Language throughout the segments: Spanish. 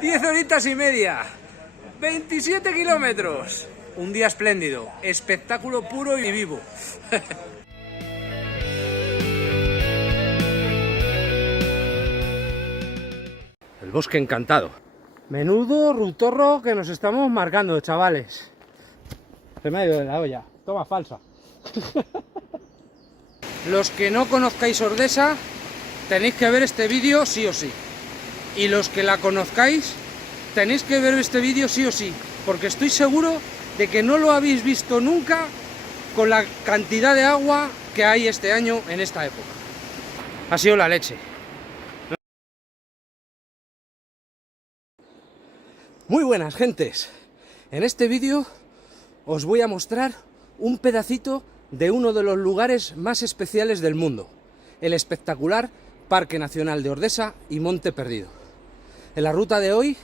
10 horitas y media, 27 kilómetros. Un día espléndido, espectáculo puro y vivo. El bosque encantado. Menudo rutorro que nos estamos marcando, chavales. Se me ha ido de la olla. Toma falsa. Los que no conozcáis Ordesa, tenéis que ver este vídeo sí o sí. Y los que la conozcáis, tenéis que ver este vídeo sí o sí. Porque estoy seguro de que no lo habéis visto nunca con la cantidad de agua que hay este año en esta época. Ha sido la leche. Muy buenas, gentes. En este vídeo os voy a mostrar un pedacito de uno de los lugares más especiales del mundo, el espectacular Parque Nacional de Ordesa y Monte Perdido. En la ruta de hoy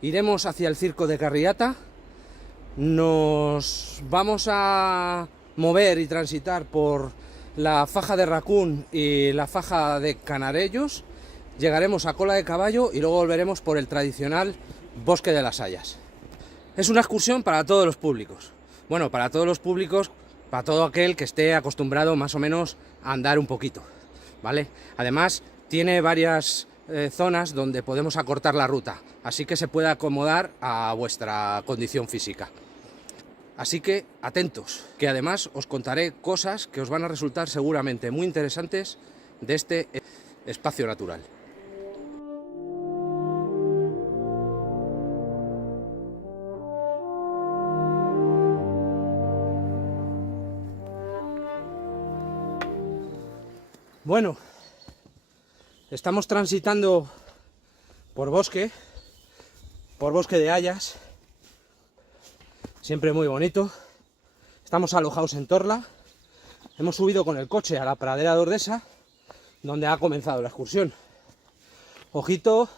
iremos hacia el Circo de Carriata, nos vamos a mover y transitar por la faja de Racún y la faja de Canarellos, llegaremos a Cola de Caballo y luego volveremos por el tradicional Bosque de las Hayas. Es una excursión para todos los públicos. Bueno, para todos los públicos, para todo aquel que esté acostumbrado más o menos a andar un poquito, ¿vale? Además, tiene varias zonas donde podemos acortar la ruta, así que se puede acomodar a vuestra condición física. Así que atentos, que además os contaré cosas que os van a resultar seguramente muy interesantes de este espacio natural. Bueno, estamos transitando por bosque de hayas, siempre muy bonito. Estamos alojados en Torla, hemos subido con el coche a la pradera de Ordesa, donde ha comenzado la excursión. Ojito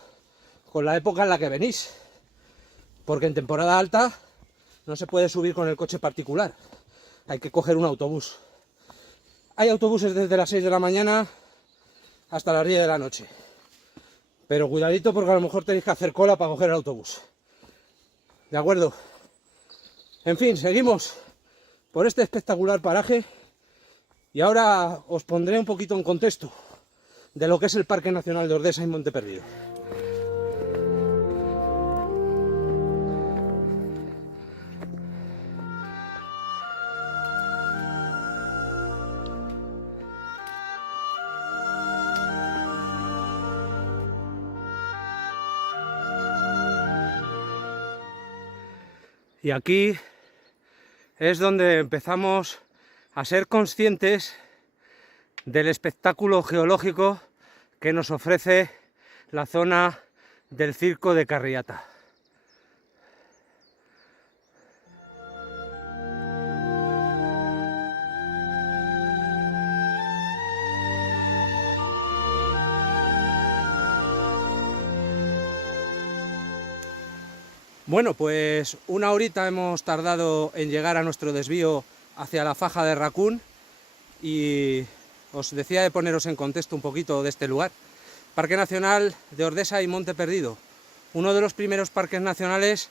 con la época en la que venís, porque en temporada alta no se puede subir con el coche particular, hay que coger un autobús. Hay autobuses desde las 6 de la mañana hasta las 10 de la noche. Pero cuidadito porque a lo mejor tenéis que hacer cola para coger el autobús. ¿De acuerdo? En fin, seguimos por este espectacular paraje y ahora os pondré un poquito en contexto de lo que es el Parque Nacional de Ordesa y Monte Perdido. Y aquí es donde empezamos a ser conscientes del espectáculo geológico que nos ofrece la zona del Circo de Carriata. Bueno, pues una horita hemos tardado en llegar a nuestro desvío hacia la faja de Racún y os decía de poneros en contexto un poquito de este lugar. Parque Nacional de Ordesa y Monte Perdido, uno de los primeros parques nacionales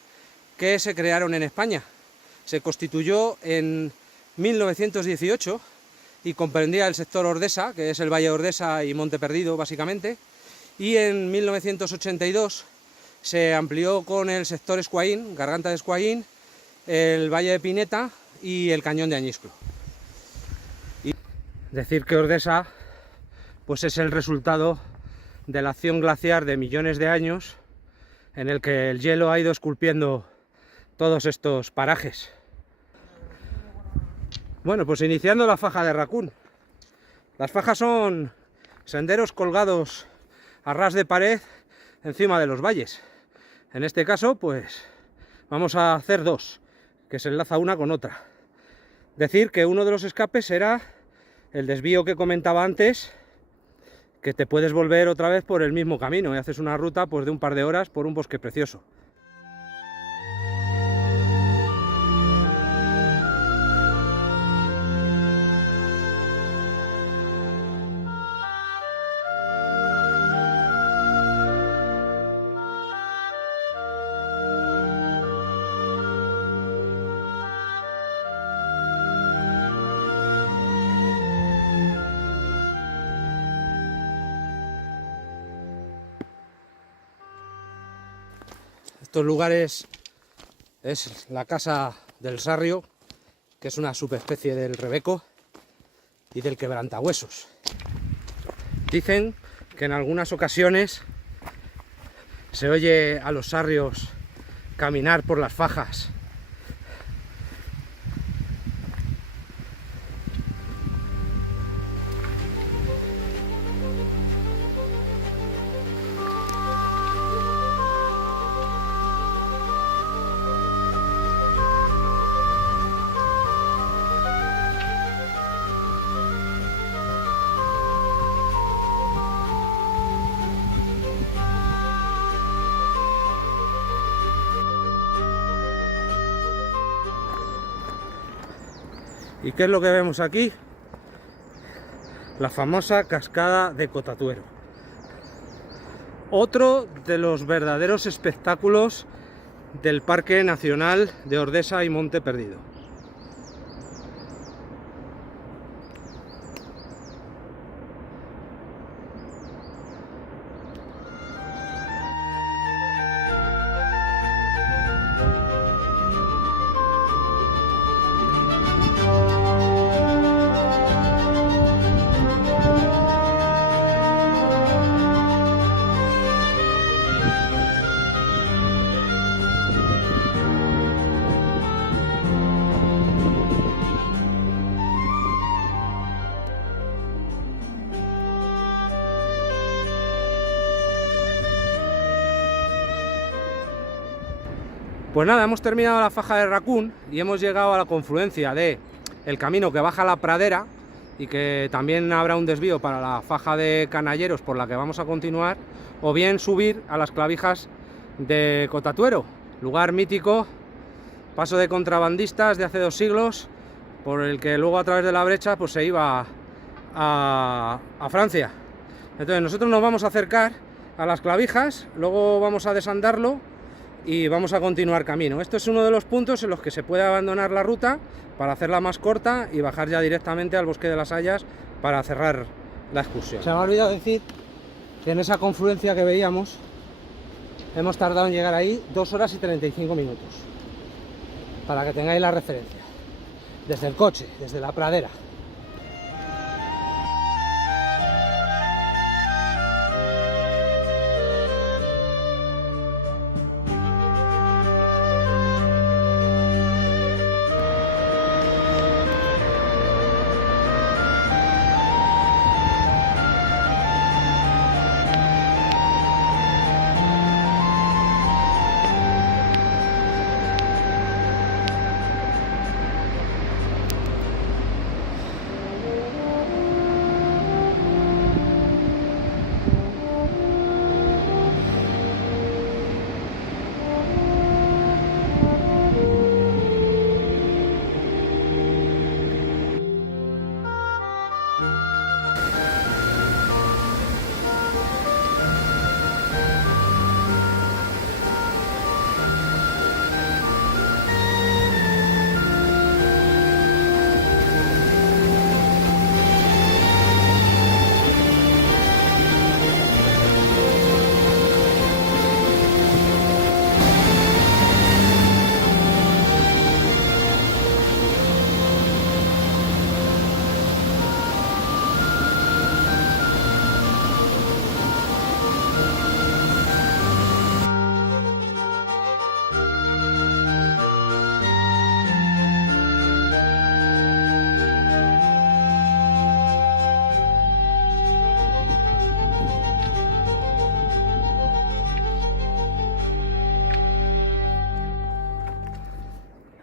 que se crearon en España. Se constituyó en 1918 y comprendía el sector Ordesa, que es el Valle de Ordesa y Monte Perdido básicamente, y en 1982 se amplió con el sector Escuaín, Garganta de Escuaín, el Valle de Pineta y el Cañón de Añisclo. Y decir que Ordesa pues es el resultado de la acción glaciar de millones de años en el que el hielo ha ido esculpiendo todos estos parajes. Bueno, pues iniciando la faja de Racún. Las fajas son senderos colgados a ras de pared encima de los valles. En este caso, pues vamos a hacer dos, que se enlaza una con otra. Decir que uno de los escapes era el desvío que comentaba antes, que te puedes volver otra vez por el mismo camino y haces una ruta pues de un par de horas por un bosque precioso. estos lugares es la casa del sarrio, que es una subespecie del rebeco y del quebrantahuesos. Dicen que en algunas ocasiones se oye a los sarrios caminar por las fajas. ¿Y qué es lo que vemos aquí? La famosa cascada de Cotatuero. Otro de los verdaderos espectáculos del Parque Nacional de Ordesa y Monte Perdido. Pues nada, hemos terminado la faja de Racún y hemos llegado a la confluencia de el camino que baja a la pradera, y que también habrá un desvío para la faja de Canalleros por la que vamos a continuar, o bien subir a las clavijas de Cotatuero, lugar mítico, paso de contrabandistas de hace 2 siglos, por el que luego a través de la brecha pues se iba a Francia. Entonces nosotros nos vamos a acercar a las clavijas, luego vamos a desandarlo y vamos a continuar camino. Esto es uno de los puntos en los que se puede abandonar la ruta para hacerla más corta y bajar ya directamente al Bosque de las Hayas para cerrar la excursión. Se me ha olvidado decir que en esa confluencia que veíamos hemos tardado en llegar ahí 2 horas y 35 minutos, para que tengáis la referencia, desde el coche, desde la pradera.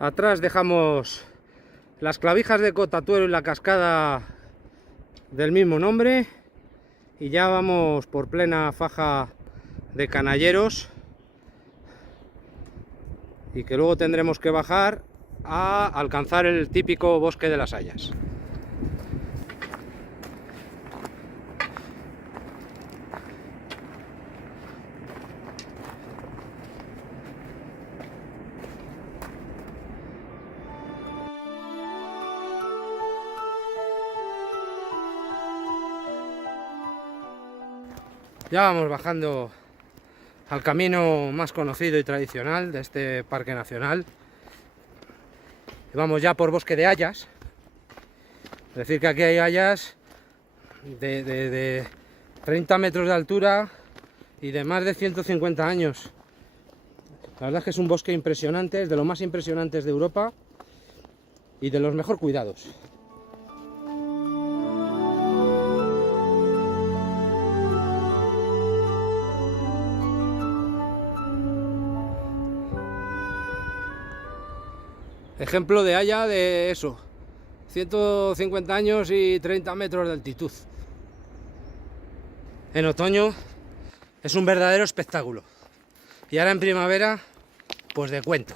Atrás dejamos las clavijas de Cotatuero y la cascada del mismo nombre, y ya vamos por plena faja de Canalleros, y que luego tendremos que bajar a alcanzar el típico Bosque de las Hayas. Ya vamos bajando al camino más conocido y tradicional de este parque nacional. Y vamos ya por bosque de hayas. Es decir, que aquí hay hayas de 30 metros de altura y de más de 150 años. La verdad es que es un bosque impresionante, es de los más impresionantes de Europa y de los mejor cuidados. Ejemplo de haya de eso, 150 años y 30 metros de altitud. En otoño es un verdadero espectáculo. Y ahora en primavera, pues de cuento.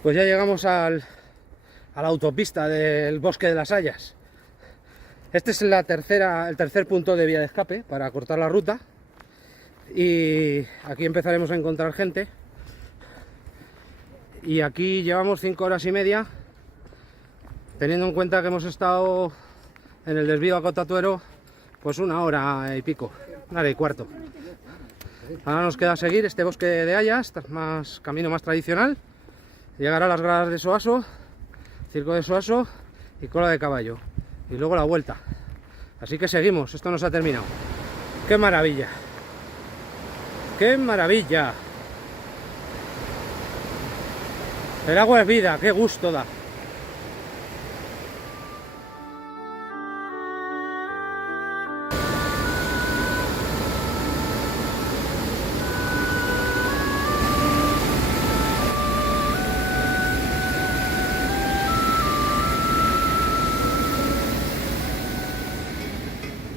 Pues ya llegamos a la autopista del Bosque de las Hayas. Este es el tercer punto de vía de escape para cortar la ruta. Y aquí empezaremos a encontrar gente. Y aquí llevamos 5 horas y media, teniendo en cuenta que hemos estado en el desvío a Cotatuero pues 1 hora y pico, 1 hora y cuarto. Ahora nos queda seguir este bosque de hayas, camino más tradicional, llegar a las gradas de Soaso, circo de Soaso y cola de caballo, y luego la vuelta. Así que seguimos, esto nos ha terminado. ¡Qué maravilla! ¡Qué maravilla! El agua es vida, qué gusto da.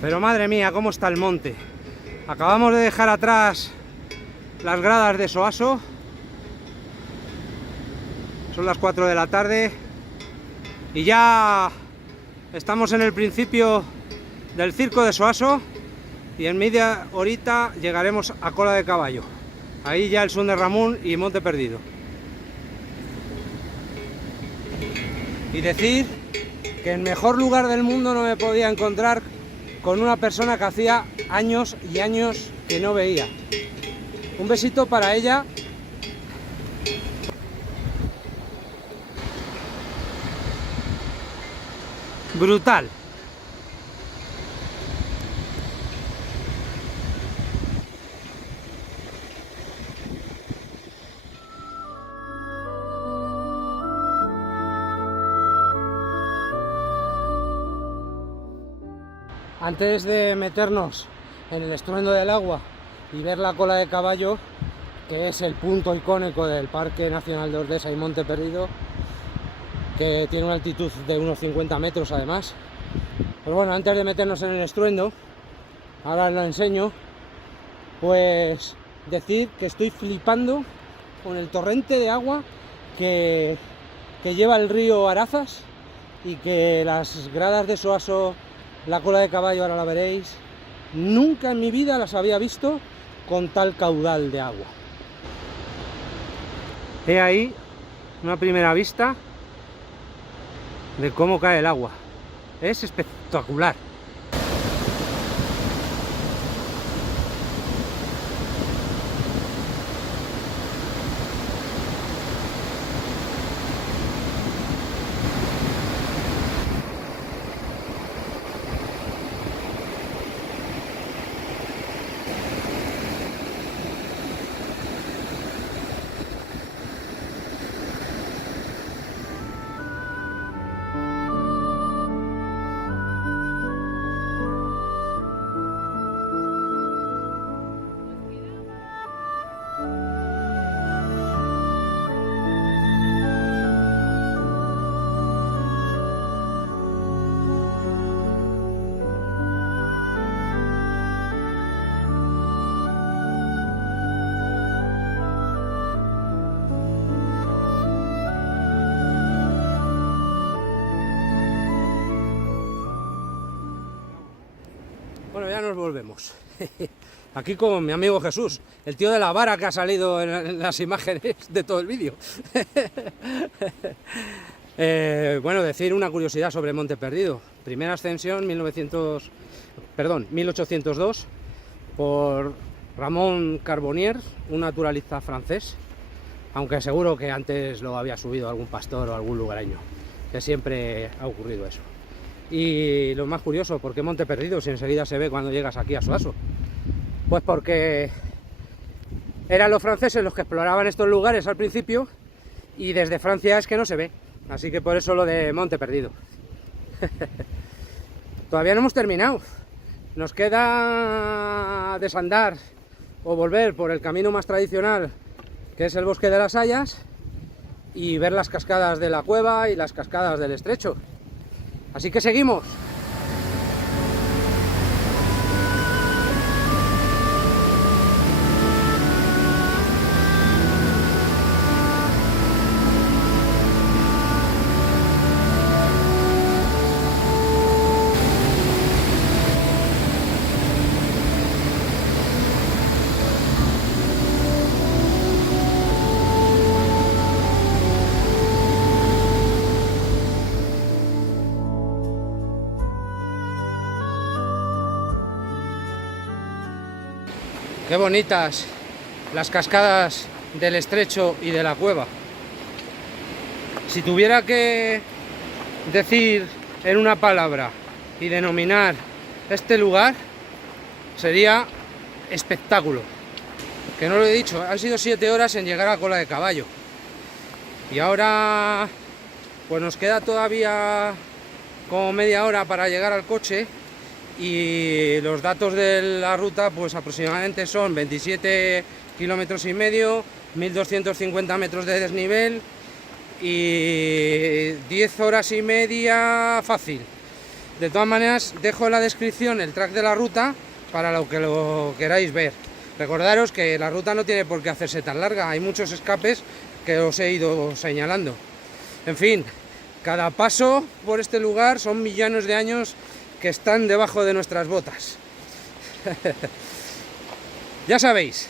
Pero madre mía, cómo está el monte. Acabamos de dejar atrás las gradas de Soaso. Son las 4 de la tarde y ya estamos en el principio del circo de Soaso y en media horita llegaremos a Cola de Caballo. Ahí ya el Son de Ramón y Monte Perdido. Y decir que el mejor lugar del mundo no me podía encontrar con una persona que hacía años y años que no veía. Un besito para ella. Brutal. Antes de meternos en el estruendo del agua y ver la Cola de Caballo, que es el punto icónico del Parque Nacional de Ordesa y Monte Perdido, que tiene una altitud de unos 50 metros además. Pues bueno, antes de meternos en el estruendo, ahora os lo enseño, pues decir que estoy flipando con el torrente de agua que lleva el río Arazas y que las gradas de Soaso, la Cola de Caballo, ahora la veréis, nunca en mi vida las había visto con tal caudal de agua. He ahí una primera vista de cómo cae el agua. Es espectacular. Bueno, ya nos volvemos. Aquí con mi amigo Jesús, el tío de la vara que ha salido en las imágenes de todo el vídeo. Bueno, decir una curiosidad sobre Monte Perdido. Primera ascensión 1802 por Ramón Carbonnier, un naturalista francés, aunque seguro que antes lo había subido algún pastor o algún lugareño, que siempre ha ocurrido eso. Y lo más curioso, ¿por qué Monte Perdido si enseguida se ve cuando llegas aquí a Soaso? Pues porque eran los franceses los que exploraban estos lugares al principio y desde Francia es que no se ve, así que por eso lo de Monte Perdido. Todavía no hemos terminado, nos queda desandar o volver por el camino más tradicional, que es el Bosque de las Hayas, y ver las cascadas de la cueva y las cascadas del estrecho. Así que seguimos. Qué bonitas las cascadas del estrecho y de la cueva. Si tuviera que decir en una palabra y denominar este lugar, sería espectáculo. Que no lo he dicho, han sido 7 horas en llegar a Cola de Caballo. Y ahora pues nos queda todavía como media hora para llegar al coche. Y los datos de la ruta pues aproximadamente son 27 kilómetros y medio, 1250 metros de desnivel y 10 horas y media fácil. De todas maneras dejo en la descripción el track de la ruta para lo que lo queráis ver. Recordaros que la ruta no tiene por qué hacerse tan larga, hay muchos escapes que os he ido señalando. En fin, cada paso por este lugar son millones de años que están debajo de nuestras botas. Ya sabéis,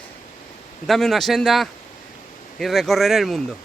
dame una senda y recorreré el mundo.